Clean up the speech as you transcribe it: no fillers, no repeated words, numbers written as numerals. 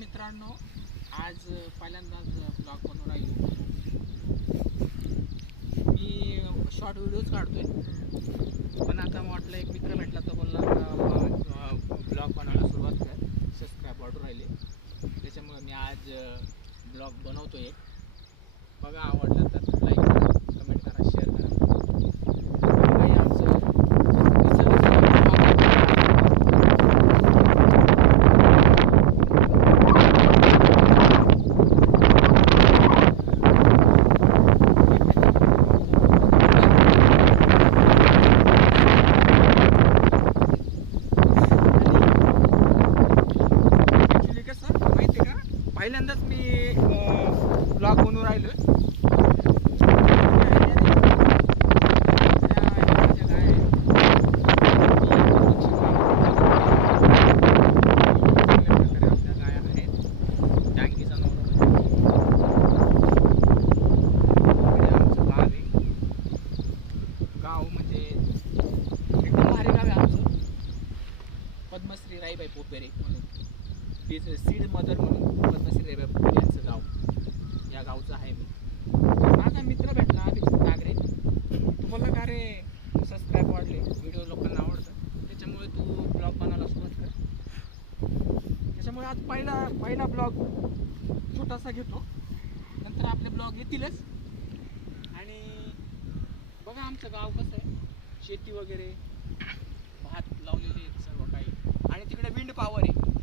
मित्रांनो, आज पहिल्यांदाच ब्लॉग बनवून राहिलो. मी शॉर्ट व्हिडिओज काढतोय, पण आता वाटलं एक मित्र भेटला तर बोलला ब्लॉग बनवायला सुरुवात कर, सबस्क्राईब वाढून राहिले. त्याच्यामुळे मी आज ब्लॉग बनवतोय. बघा, आवडलं तर लाईक करा, कमेंट करा, शेअर करा. काही आमचं पहिल्यांदाच मी ब्लॉग बनवून राहिलोय. गाव म्हणजे एकदम भारी गाव आहे आमचं. पद्मश्री राईबाई पोपेरे म्हणून सीड मदर म्हणून पद्मश्री राईबाई पोपेरे यांचं गाव, या गावचं आहे मी. माझा मित्र भेटला अभिजित नागरे. तू बोलला का रे सबस्क्राईब वाढले, व्हिडिओ लोकांना आवडतं, त्याच्यामुळे तू ब्लॉग बनायला सुरुवात कर. त्याच्यामुळे आज पहिला ब्लॉग छोटासा घेतो, नंतर आपले ब्लॉग येतीलच. आणि बघा आमचं गाव कसं आहे, शेती वगैरे, भात लावलेले आहेत सर्व काही, आणि तिकडे विंड पॉवर आहे.